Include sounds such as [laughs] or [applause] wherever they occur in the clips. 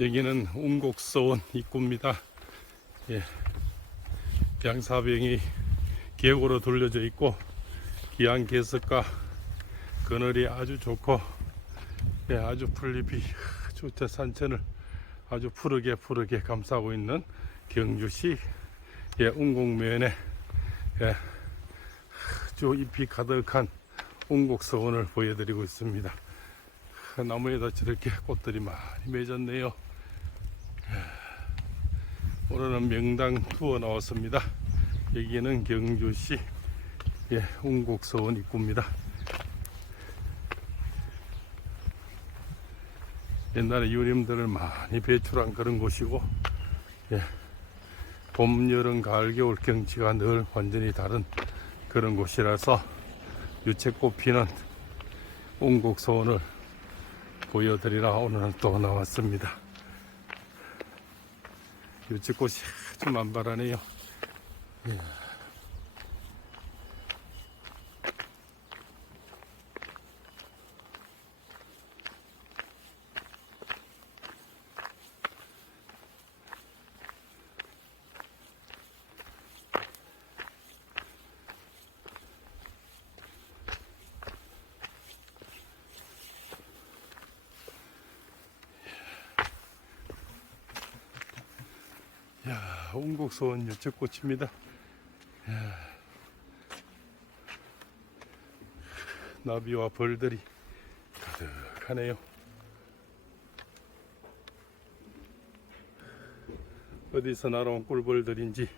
여기는 운곡서원 입구입니다. 예. 양사병이 계곡으로 돌려져 있고 기안 개석과 그늘이 아주 좋고 예, 아주 풀잎이 주태 산천을 아주 푸르게 푸르게 감싸고 있는 경주시 예, 운곡면에 예, 아주 잎이 가득한 운곡서원을 보여드리고 있습니다. [laughs] 나무에다 저렇게 꽃들이 많이 맺었네요. 오늘은 명당 투어 나왔습니다. 여기는 경주시 예, 운곡서원 입구입니다. 옛날에 유림들을 많이 배출한 그런 곳이고 예, 봄, 여름, 가을, 겨울 경치가 늘 완전히 다른 그런 곳이라서 유채꽃 피는 운곡서원을 보여드리라 오늘은 또 나왔습니다. 유채꽃이 아주 만발하네요. 예. 야, 운곡소원 유채꽃입니다. 야. 나비와 벌들이 가득하네요. 어디서 날아온 꿀벌들인지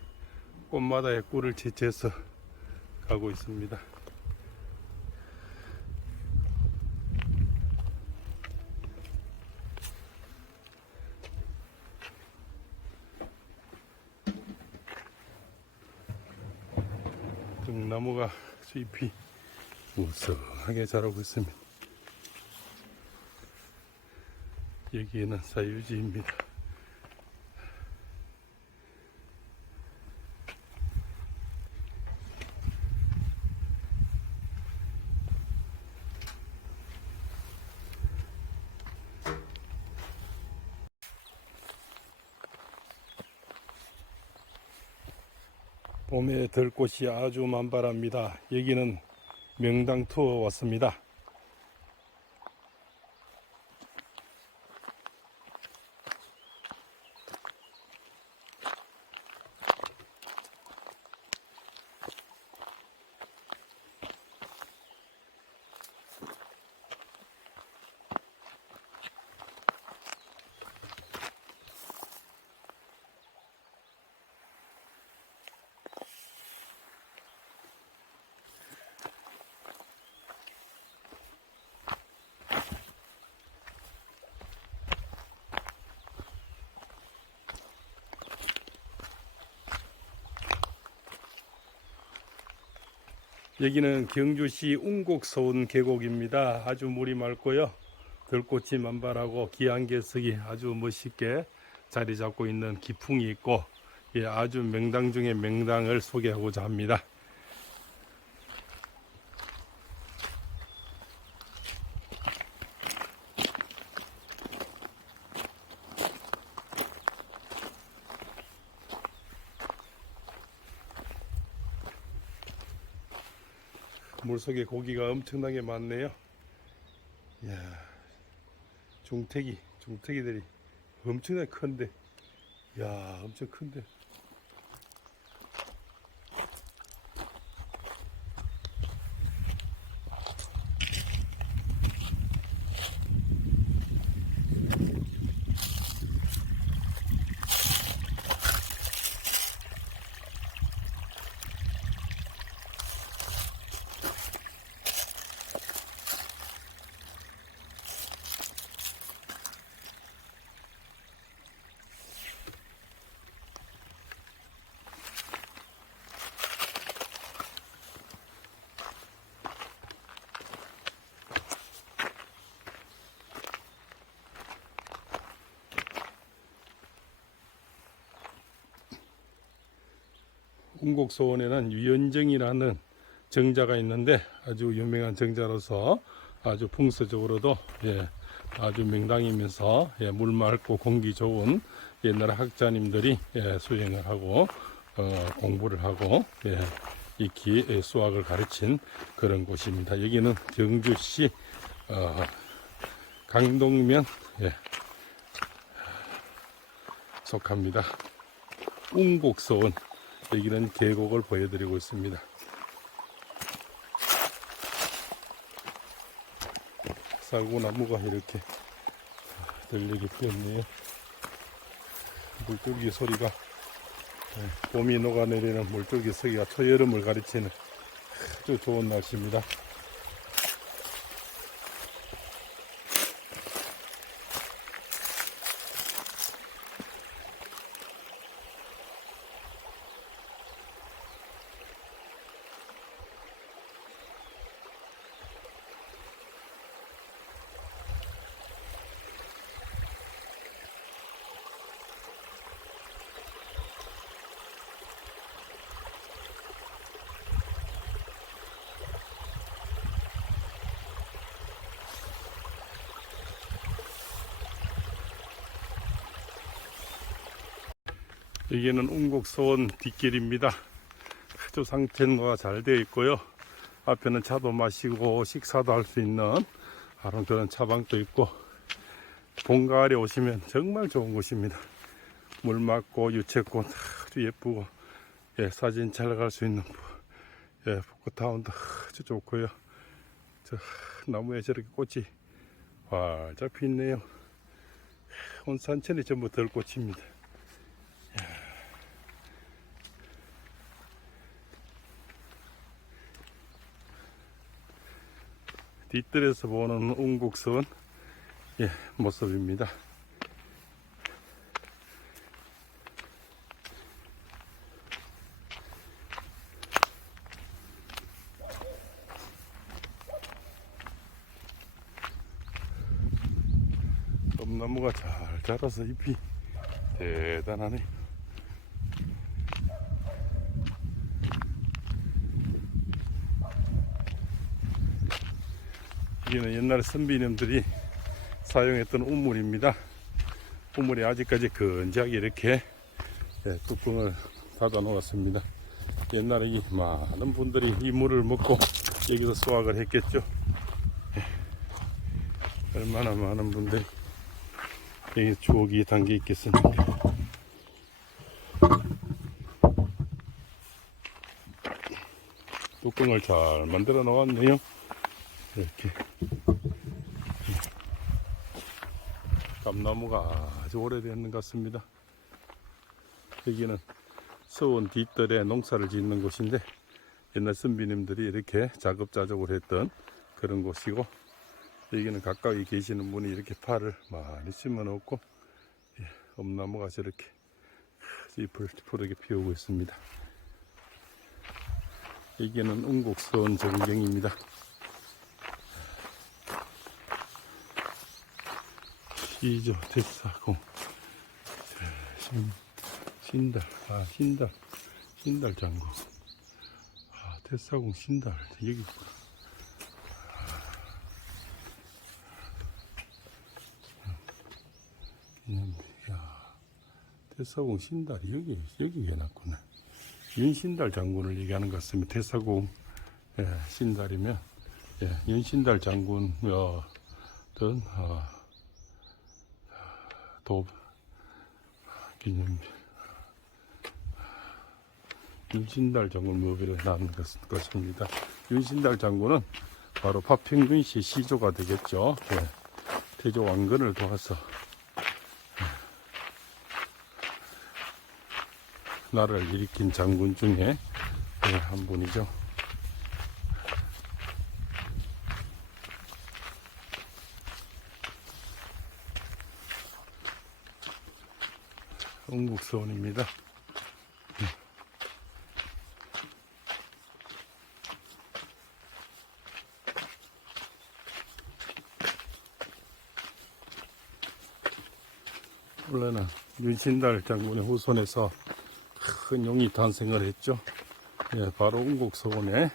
꽃마다에 꿀을 채취해서 가고 있습니다. 나무가 잎이 무성하게 자라고 있습니다. 여기에는 사유지입니다. 봄에 들꽃이 아주 만발합니다. 여기는 명당 투어 왔습니다. 여기는 경주시 운곡서원 계곡입니다. 아주 물이 맑고요. 들꽃이 만발하고 기안개석이 아주 멋있게 자리 잡고 있는 기풍이 있고 예, 아주 명당 중에 명당을 소개하고자 합니다. 물속에 고기가 엄청나게 많네요. 이야, 중태기, 중태기들이 엄청나게 큰데, 야, 엄청 큰데. 운곡소원에는 유연정이라는 정자가 있는데 아주 유명한 정자로서 아주 풍수적으로도 예, 아주 명당이면서 예, 물 맑고 공기 좋은 옛날 학자님들이 예, 수행을 하고 어, 공부를 하고 예, 익히 예, 수학을 가르친 그런 곳입니다. 여기는 경주시 어, 강동면 예, 속합니다. 웅곡서원 여기는 계곡을 보여드리고 있습니다. 살구나무가 이렇게 들리게 피었네요. 물줄기 소리가 예, 봄이 녹아내리는 물줄기 소리가 초여름을 가리치는 아주 좋은 날씨입니다. 여기는 웅곡서원 뒷길입니다. 아주 상태가 잘 되어 있고요. 앞에는 차도 마시고 식사도 할 수 있는 그런 차방도 있고 봄 가을에 오시면 정말 좋은 곳입니다. 물 맑고 유채꽃 아주 예쁘고 예, 사진 잘갈수 있는 예, 포크타운도 아주 좋고요. 저 나무에 저렇게 꽃이 활짝 피있네요. 온 산천이 전부 들꽃입니다. 뒷뜰에서 보는 웅국선 예, 모습입니다. 엄나무가 잘 자라서 잎이 대단하네. 여기는 옛날 선비님들이 사용했던 우물입니다. 우물이 아직까지 건조하게 이렇게 예, 뚜껑을 닫아 놓았습니다. 옛날에 이 많은 분들이 이 물을 먹고 여기서 수확을 했겠죠. 예, 얼마나 많은 분들이 여기 추억이 담겨 있겠습니까. 뚜껑을 잘 만들어 놓았네요. 이렇게 감나무가 아주 오래되는 것 같습니다. 여기는 서원 뒷뜰에 농사를 짓는 곳인데 옛날 선비님들이 이렇게 작업자족을 했던 그런 곳이고 여기는 가까이 계시는 분이 이렇게 팔을 많이 심어 놓고 예, 엄나무가 저렇게 푸르게 피우고 있습니다. 여기는 웅곡서원 전경입니다. 시조 대사공 신, 신달. 아 신달. 신달 장군 아 대사공 신달. 여기 있구나. 기념비 야 대사공 신달이 여기 여기 해놨구나. 윤신달 장군을 얘기하는 것 같습니다. 대사공 예, 신달이면. 예, 윤신달 장군 어, 든 어, 도 기념비 윤신달 장군 묘비를 낳은 것- 것입니다. 윤신달 장군은 바로 파평균시 시조가 되겠죠. 예. 태조 왕건을 도와서 예. 나라를 일으킨 장군 중에 예, 한 분이죠. 흥국서원입니다. 원래는 윤신달 장군의 후손에서 큰 용이 탄생을 했죠. 예, 바로 웅곡서원에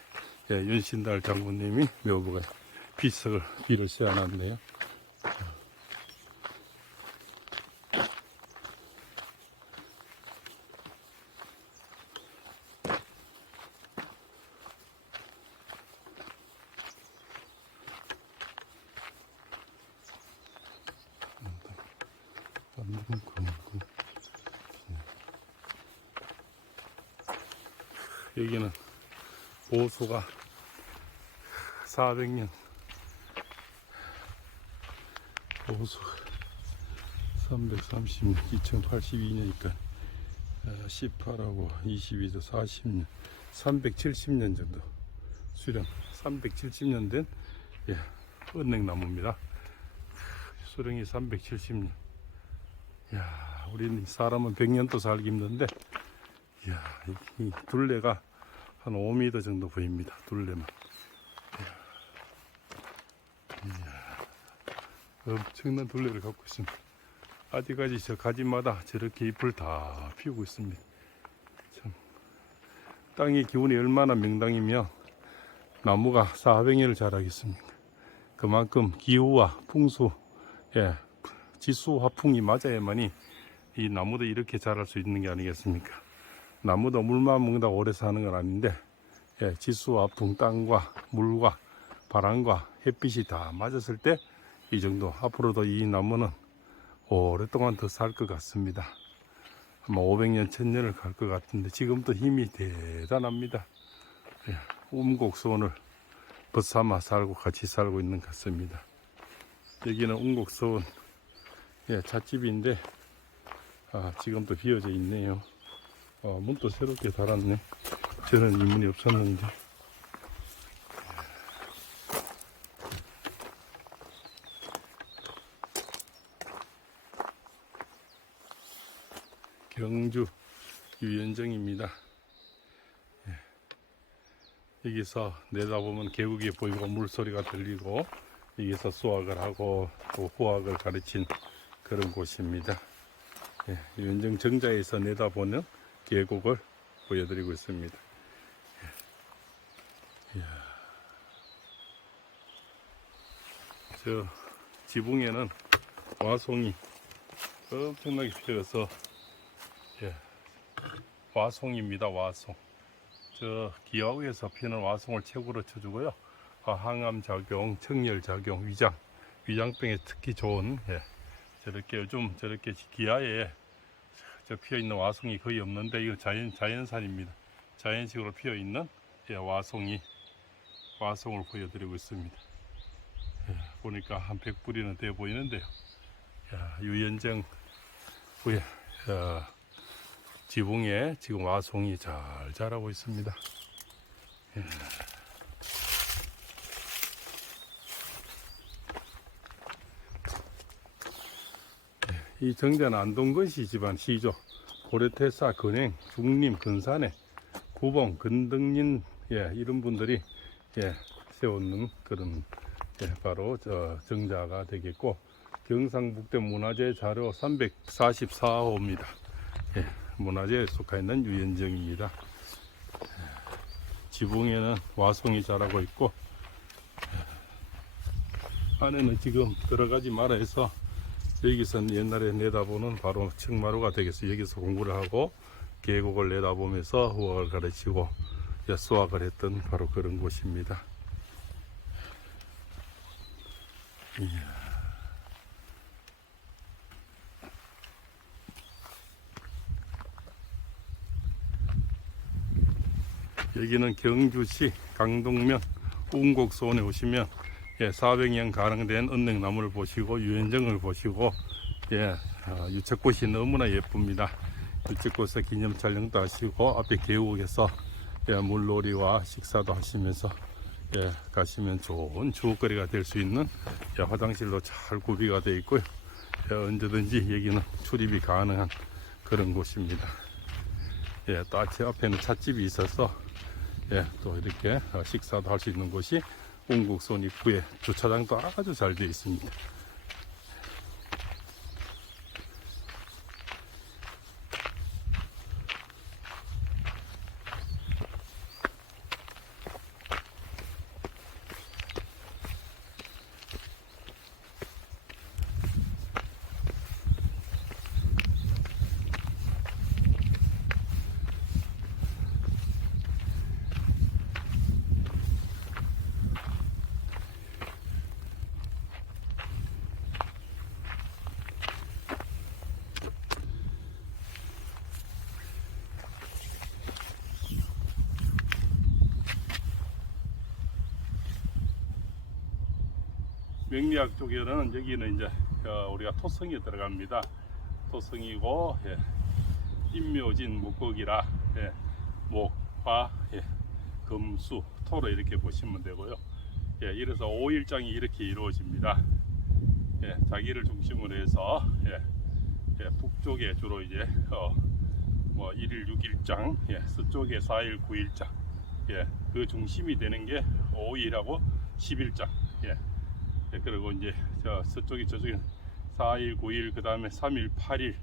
예, 윤신달 장군님이 묘부가 비석을 비를 세워놨네요. 강동 강동 여기는 보수가 400년. 보수 330년 2082년이니까 18하고 22도 40년. 370년 정도. 수령. 370년 된 예, 은행나무입니다. 수령이 370년 야 우리는 사람은 100년도 살기 힘든데 이야, 이, 이 둘레가 한 5m 정도 보입니다. 둘레만. 이야, 엄청난 둘레를 갖고 있습니다. 아직까지 저 가지마다 저렇게 잎을 다 피우고 있습니다. 참, 땅의 기운이 얼마나 명당이며 나무가 400년을 자라겠습니까? 그만큼 기후와 풍수, 예, 지수 화풍이 맞아야만이 이 나무도 이렇게 자랄 수 있는 게 아니겠습니까? 나무도 물만 먹는다고 오래 사는 건 아닌데 예, 지수와 풍 땅과 물과 바람과 햇빛이 다 맞았을 때 이 정도 앞으로도 이 나무는 오랫동안 더 살 것 같습니다. 아마 500년, 1000년을 갈 것 같은데 지금도 힘이 대단합니다. 예, 음곡소원을 벗삼아 살고 같이 살고 있는 것 같습니다. 여기는 음곡소원 예, 찻집인데 아, 지금도 비어져 있네요. 어, 문도 새롭게 달았네. 저는 이 문이 없었는데. 경주 유연정입니다. 예. 여기서 내다보면 계곡이 보이고 물소리가 들리고 여기서 수학을 하고 또 후학을 가르친 그런 곳입니다. 예, 유연정 정자에서 내다보는 계곡을 보여드리고 있습니다. 예. 저 지붕에는 와송이 엄청나게 피어서 예. 와송입니다. 와송. 저 기와위에서 피는 와송을 최고로 쳐주고요. 아, 항암 작용, 청열 작용, 위장, 위장병에 특히 좋은 예. 저렇게 요즘 저렇게 기아에 저 피어 있는 와송이 거의 없는데 이거 자연 자연산입니다. 자연식으로 피어 있는 예, 와송이 와송을 보여드리고 있습니다. 예, 보니까 한 100뿌리는 돼 보이는데요. 야, 유연정 후에 어, 지붕에 지금 와송이 잘 자라고 있습니다. 예. 이 정자는 안동건시 집안 시조 고려태사 근행 중림 근산에 구봉 근등린 예 이런 분들이 예 세우는 그런 예 바로 저 정자가 되겠고 경상북도 문화재 자료 344호입니다. 예 문화재에 속해 있는 유연정입니다. 예, 지붕에는 와송이 자라고 있고 예, 안에는 지금 들어가지 말아 해서 여기서 옛날에 내다보는 바로 청마루가 되겠어요. 여기서 공부를 하고 계곡을 내다보면서 후학을 가르치고 예, 수학을 했던 바로 그런 곳입니다. 이야. 여기는 경주시 강동면 운곡소원에 오시면 예, 400년 가능된 은행나무를 보시고 유연정을 보시고 예, 아, 유채꽃이 너무나 예쁩니다. 유채꽃에 기념 촬영도 하시고 앞에 계곡에서 예, 물놀이와 식사도 하시면서 예, 가시면 좋은 주거거리가 될 수 있는 예, 화장실도 잘 구비가 되어 있고요. 예, 언제든지 여기는 출입이 가능한 그런 곳입니다. 예, 또제 앞에는 찻집이 있어서 예, 또 이렇게 어, 식사도 할 수 있는 곳이 웅국선 입구에 주차장도 아주 잘 되어 있습니다. 명리학 쪽에는 여기는 이제 어, 우리가 토성이 들어갑니다. 토성이고 예, 인묘진 목곡이라 예, 목화 예, 금수 토로 이렇게 보시면 되고요. 예, 이래서 5일장이 이렇게 이루어집니다. 예, 자기를 중심으로 해서 예, 예, 북쪽에 주로 이제 어, 뭐 1일 6일장, 예, 서쪽에 4일 9일장, 예, 그 중심이 되는 게 5일하고 10일장, 예, 예, 그리고 이제 저 서쪽이 저쪽에 4일 9일, 그 다음에 3일 8일,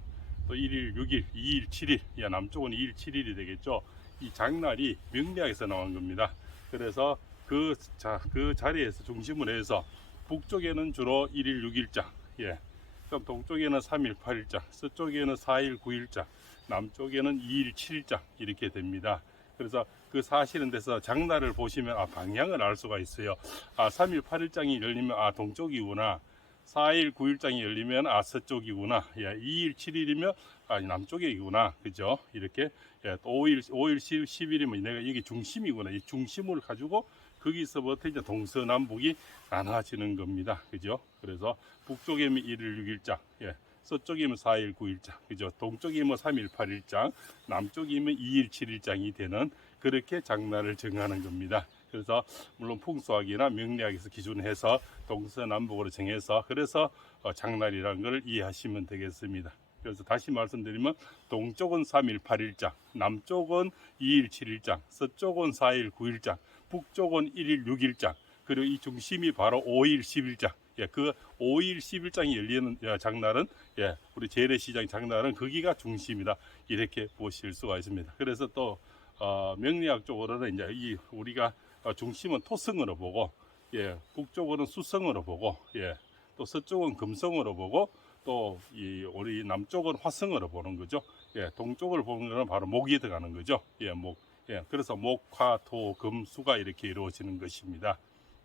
또 1일 6일, 2일 7일, 예, 남쪽은 2일 7일이 되겠죠. 이 장날이 명리학에서 나온 겁니다. 그래서 그, 자, 그 자리에서 중심을 해서 북쪽에는 주로 1일 6일장, 예, 그럼 동쪽에는 3일 8일장, 서쪽에는 4일 9일장, 남쪽에는 2일 7일장 이렇게 됩니다. 그래서 그 사실은 데서 장날을 보시면 아 방향을 알 수가 있어요. 아 3일 8일장이 열리면 아 동쪽이구나. 4일 9일장이 열리면 아 서쪽이구나. 예, 2일 7일이면 아 남쪽이구나. 그죠? 이렇게 예, 또 5일 5일 10, 10일이면 내가 여기 중심이구나. 이 중심을 가지고 거기서부터 이제 동서남북이 나눠지는 겁니다. 그죠? 그래서 북쪽이면 1일 6일장, 예. 서쪽이면 4일 9일장, 그죠? 동쪽이면 3일 8일장, 남쪽이면 2일 7일장이 되는 그렇게 장날을 정하는 겁니다. 그래서 물론 풍수학이나 명리학에서 기준해서 동서남북으로 정해서 그래서 어, 장날이라는 걸 이해하시면 되겠습니다. 그래서 다시 말씀드리면 동쪽은 3일 8일장, 남쪽은 2일 7일장, 서쪽은 4일 9일장, 북쪽은 1일 6일장, 그리고 이 중심이 바로 5일 10일장. 예, 그 5일 10일장이 열리는 예, 장날은 예, 우리 재래시장 장날은 거기가 중심이다. 이렇게 보실 수가 있습니다. 그래서 또 어, 명리학 쪽으로는 이제 이 우리가 어, 중심은 토성으로 보고 예, 북쪽으로는 수성으로 보고 예, 또 서쪽은 금성으로 보고 또 이 우리 남쪽은 화성으로 보는 거죠. 예, 동쪽을 보는 거는 바로 목이 들어가는 거죠. 예, 목. 예, 그래서 목 화 토 금 수가 이렇게 이루어지는 것입니다.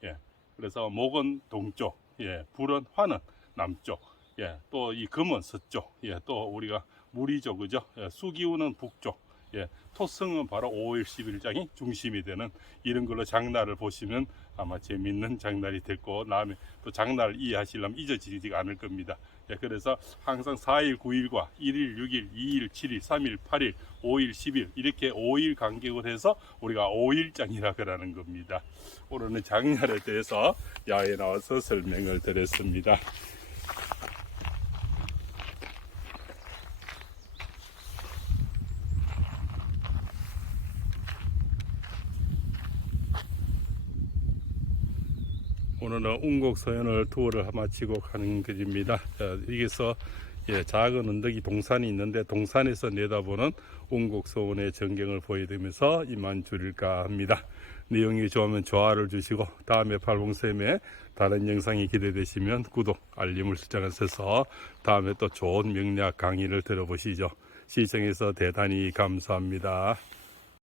예, 그래서 목은 동쪽, 예, 불은 화는 남쪽, 예, 또 이 금은 서쪽, 예, 또 우리가 물이죠, 그죠? 예, 수기운은 북쪽, 예, 토성은 바로 5일 10일장이 중심이 되는 이런 걸로 장날을 보시면 아마 재밌는 장날이 될 거, 다음에 또 장날을 이해하시려면 잊어지지 않을 겁니다. 예, 그래서 항상 4일 9일과 1일 6일, 2일 7일, 3일 8일, 5일 10일 이렇게 5일 간격을 해서 우리가 5일장이라 그러는 겁니다. 오늘은 장날에 대해서 야외에 나와서 설명을 드렸습니다. 오늘은 운곡서연을 투어를 마치고 가는 길입니다. 자, 여기서 예, 작은 언덕이 동산이 있는데 동산에서 내다보는 운곡 서원의 전경을 보여드리면서 이만 줄일까 합니다. 내용이 좋으면 좋아를 주시고 다음에 팔봉쌤의 다른 영상이 기대되시면 구독, 알림을 설정하셔서 다음에 또 좋은 명리학 강의를 들어보시죠. 시청해서 대단히 감사합니다.